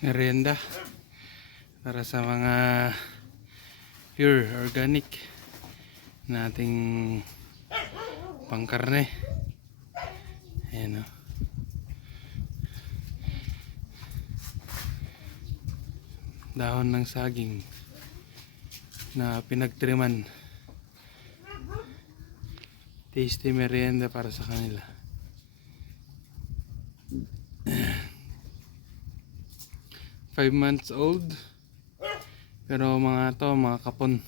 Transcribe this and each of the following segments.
merienda para sa mga pure organic nating pangkarne. Ayan o. Dahon ng saging na pinagtriman. Tasty merienda para sa kanila. Five months old, pero mga kapon.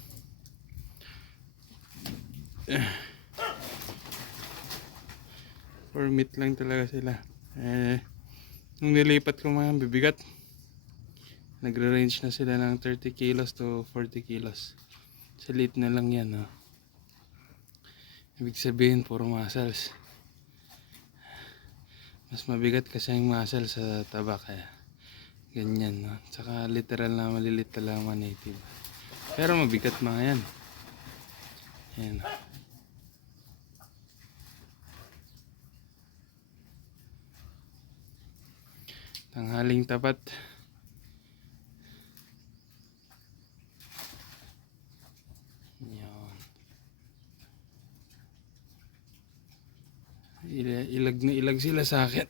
For meat lang talaga sila. Nung nilipat ko mga bibigat, nagre-range na sila ng 30 kilos to 40 kilos. Salit na lang yan, no? Ibig sabihin puro muscles. Mas mabigat kasi yung muscle sa taba, kaya ganyan, no? Tsaka literal na malilit talaga mga native, pero mabigat mga yan. Ayan. Tanghaling tapat. Ilag na ilag sila sa akin.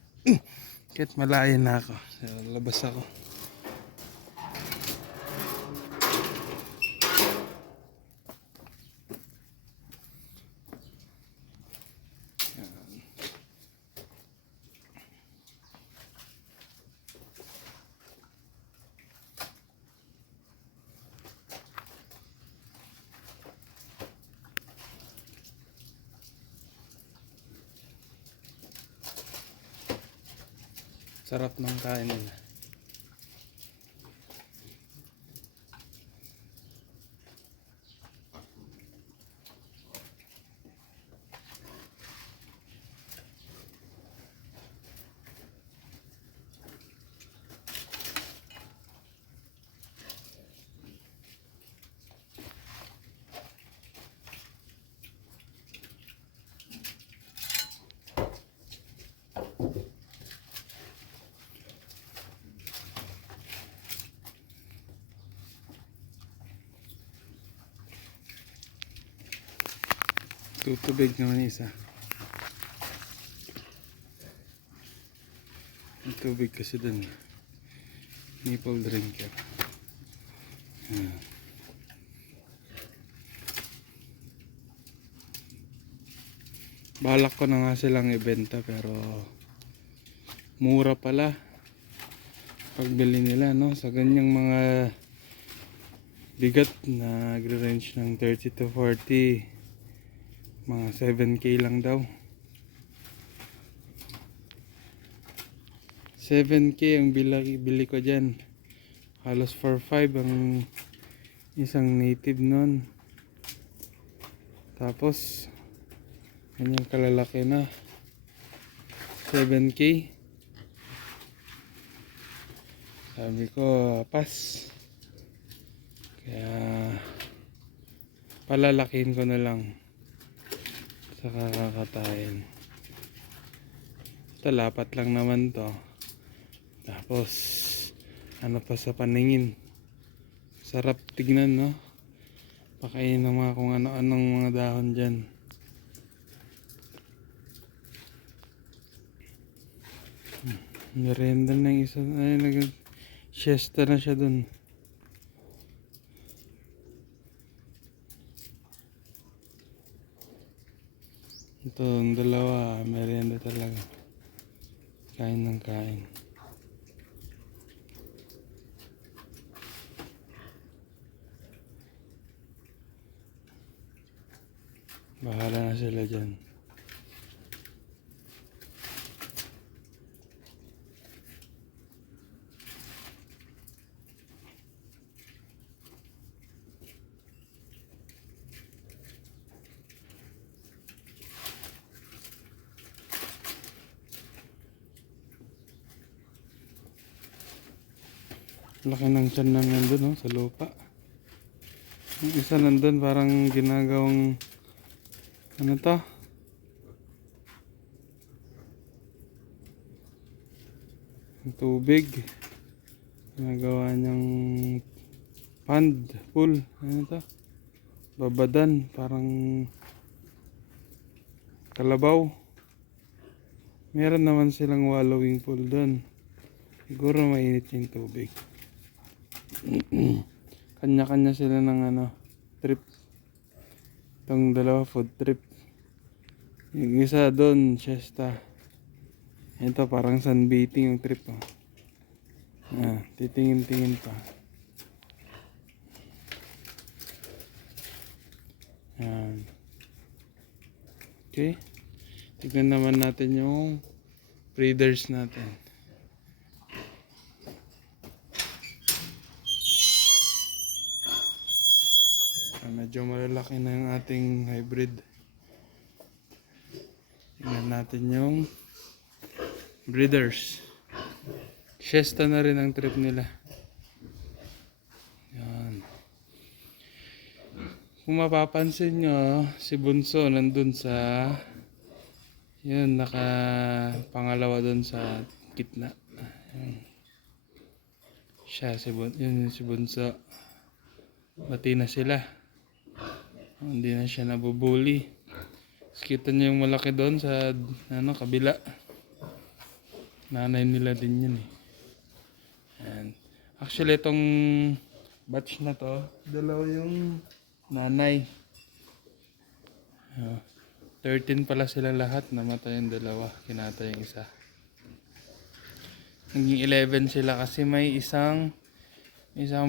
Kahit malayo na ako, so, labas ako. Sarap ng kain nila. Tutubig naman isa. Ang tubig kasi dun. Nipple drinker. Balak ko na nga silang ibenta, pero mura pala pagbili nila, no? Sa ganyang mga bigat na nagre-range ng 30 to 40, mga 7K lang daw. 7K ang bili ko dyan. Halos 4-5 ang isang native nun. Tapos ganyang kalalaki na 7K. Sabi ko pass, kaya palalakin ko na lang sa kakatayin. Talapat lang naman to, tapos ano pa sa paningin, sarap tignan, no? Pakain ng mga kung ano-anong mga dahon dyan. Merienda na yung isa. Ay, nag-siesta na siya dun. Ito, ang dalawa, merienda talaga. Kain ng kain. Bahala na sila dyan. Laki ng tiyan na nandun, no, sa lupa. Yung isa nandun parang ginagawang ano to, tubig. Nagawa niyang pond, pool. Ano to? Babadan, parang kalabaw. Meron naman silang wallowing pool doon. Siguro mainit yung tubig. Kanya-kanya sila ng trip. Itong dalawa food trip. Yung isa doon, siesta. Ito parang sunbathing yung trip. Oh. Titingin-tingin pa. Yan. Okay. Tignan naman natin yung breeders natin. Medyo malalaki na yung ating hybrid. Tignan natin yung breeders. Siesta na rin ang trip nila. Yan. Kung mapapansin nyo, si Bunso nandun sa yun, naka pangalawa dun sa gitna. Yan. Siya, yun si Bunso. Bati na sila. Hindi na siya nabubuli. Kita niyo yung malaki doon sa kabila. Nanay nila din yun eh. And actually itong batch na to, dalawa yung nanay. 13 pala sila lahat, namatay yung dalawa, kinatay yung isa. Naging 11 sila kasi may isang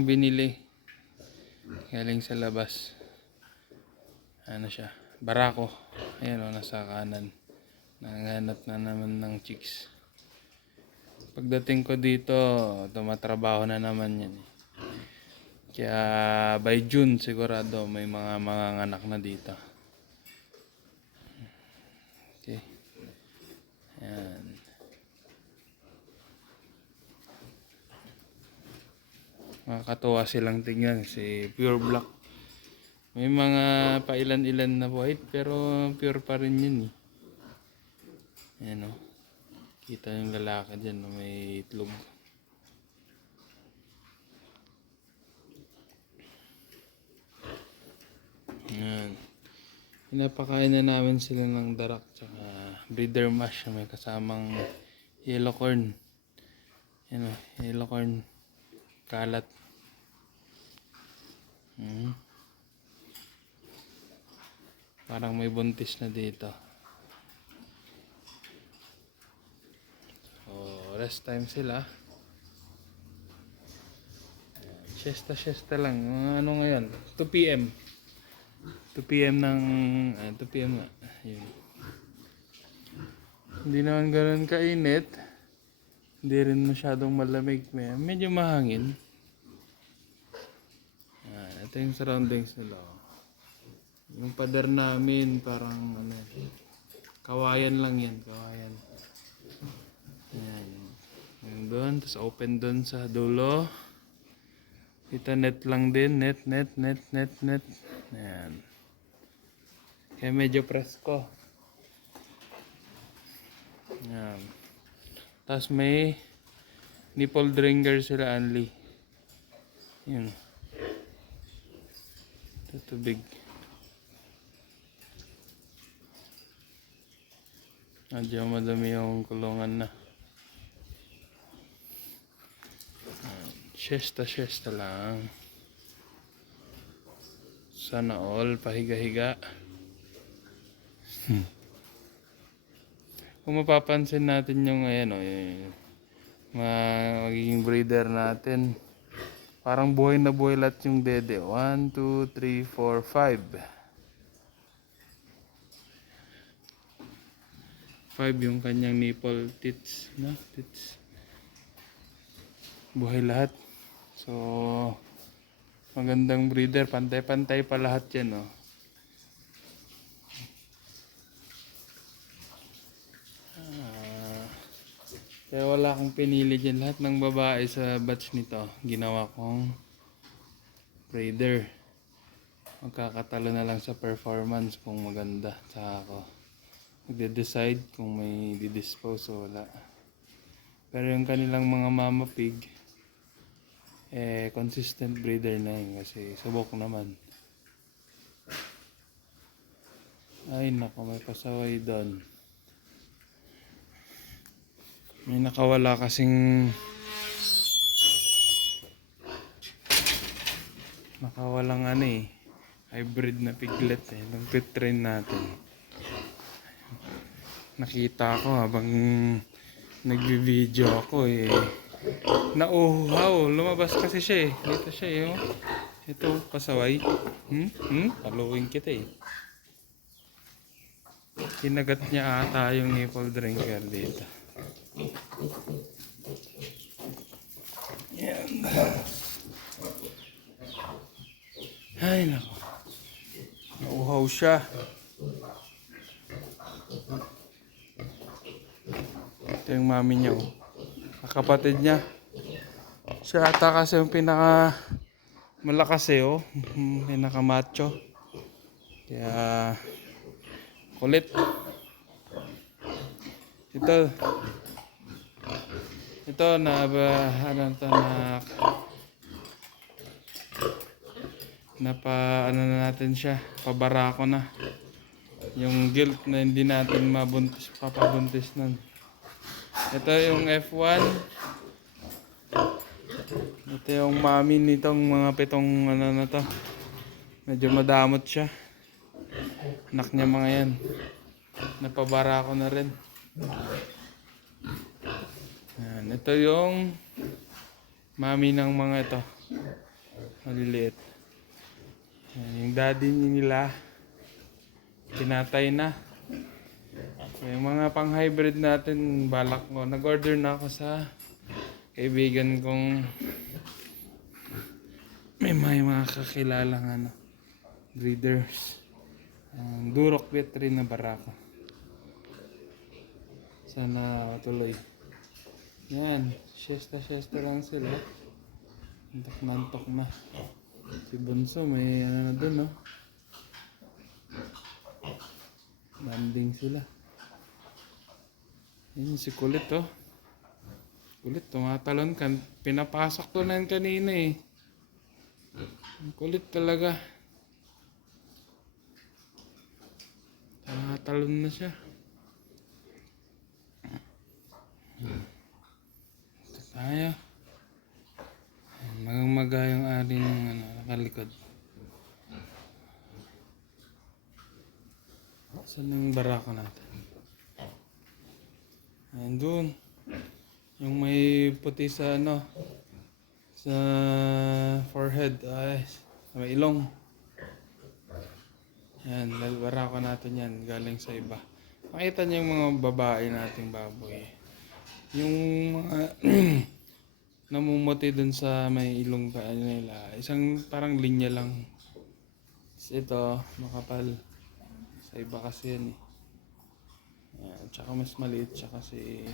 binili galing sa labas. Ano siya, barako. Ayan o, nasa kanan. Nanganap na naman ng chicks. Pagdating ko dito, tumatrabaho na naman yan. Kaya by June sigurado may mga anak na dito. Okay. Ayan. Makakatuwa silang tingnan si pure black. May mga pailan-ilan na white pero pure pa rin yun eh. Ayan o. Kita yung lalaki dyan na may itlog. Ayan. Pinapakain na namin sila ng darak tsaka breeder mash na may kasamang yellow corn. Ayan o, yellow corn. Kalat. Parang may buntis na dito. So, rest time sila. Siesta lang. Ano ngayon? 2 PM. 2 PM ng 2 PM nga. Yun. Hindi naman ganoon kainit. Hindi rin masyadong malamig. Medyo mahangin. Ito yung surroundings nila. Yung pader namin parang kawayan lang yan, kawayan. Ayan. Yung doon, tapos open doon sa dulo. Ito net lang din, net. Ayan. Kaya medyo presko. Ayan. Tapos may nipple drinker sila only. Yun. Ito tubig. Medyo madami yung kulungan na. Siesta lang. Sana all pahiga-higa. Kung mapapansin natin yung yung magiging breeder natin, parang buhay na buhay lahat yung dede. 1, 2, 3, 4, 5. 5 yung kanyang nipple tits, no? Tits. Buhay lahat. So, magandang breeder. Pantay-pantay pa lahat yan, no? Kaya wala akong pinili dyan. Lahat ng babae sa batch nito, ginawa kong breeder. Magkakatalo na lang sa performance kung maganda. Tsaka ako magde-decide kung may didispose o wala. Pero yung kanilang mga mama pig, consistent breeder na yun kasi subok naman. Ay nako, may pasaway doon. May nakawala kasing nakawalang hybrid na piglet nung pit-train natin. Nakita ko habang nagbi-video ako nauuhaw, lumabas kasi siya dito siya ito pasaway. Paluin kita kinagat niya ata yung nipple drinker dito. Yan. Ay nako, nauuhaw siya. Ito yung mami niya kapatid niya. Siya ata kasi yung pinaka malakas pinaka macho. Kaya kulit. Ito na natin siya, pabarako na. Yung guilt na hindi natin papabuntis nun. Ito yung F1. Ito yung mami nitong mga pitong na to. Medyo madamot siya. Anak niya mga yan. Napabara ko na rin. Yan. Ito yung mami ng mga ito. Maliliit. Yan. Yung daddy nila pinatay na. Yung mga pang hybrid natin balak ko. Nag-order na ako sa kaibigan kong may mga kakilalang breeders. Durok veterinary na barako. Sana tuloy. Yan, siesta lang sila. Nantok na. Si Bunso may na dun landing sila. Yan si Kulit Kulit, tumatalon kan. Pinapasok ko na kanina Kulit talaga. Tumatalon na siya. Ito tayo. Magang-maga yung ari ng nakalikod. Saan yung barako natin? Ayan doon. Yung may puti sa sa forehead, sa may ilong. Yan, barako natin yan, galing sa iba. Makita niyo yung mga babae nating baboy. Yung mga namumuti dun sa may ilong nila, isang parang linya lang. Ito, makapal. Sa iba kasi yan Yan, tsaka mas maliit siya kasi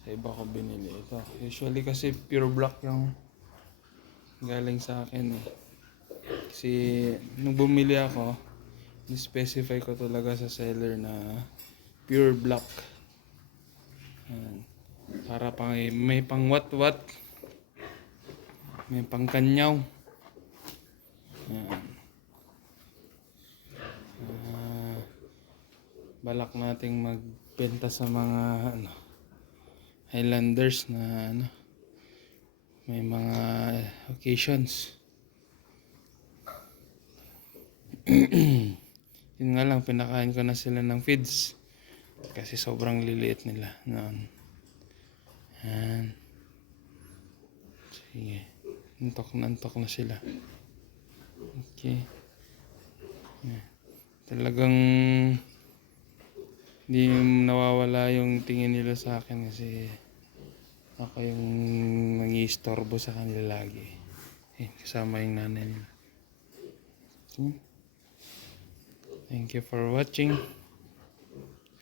sa iba ko binili ito. Usually kasi pure black yung galing sa akin Kasi nung bumili ako, ni-specify ko talaga sa seller na pure black. Yan. Para may pang wat-wat. May pang kanyaw. Yan. Balak nating magbenta sa mga Highlanders na may mga occasions. Yun nga lang, pinakain ko na sila ng feeds kasi sobrang liliit nila noon. Yan. Sige, antok na sila. Okay. Yan. Talagang hindi nawawala yung tingin nila sa akin kasi ako yung nangi-istorbo sa kanila lagi. Kasama yung nanay nila. Thank you for watching.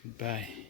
Goodbye.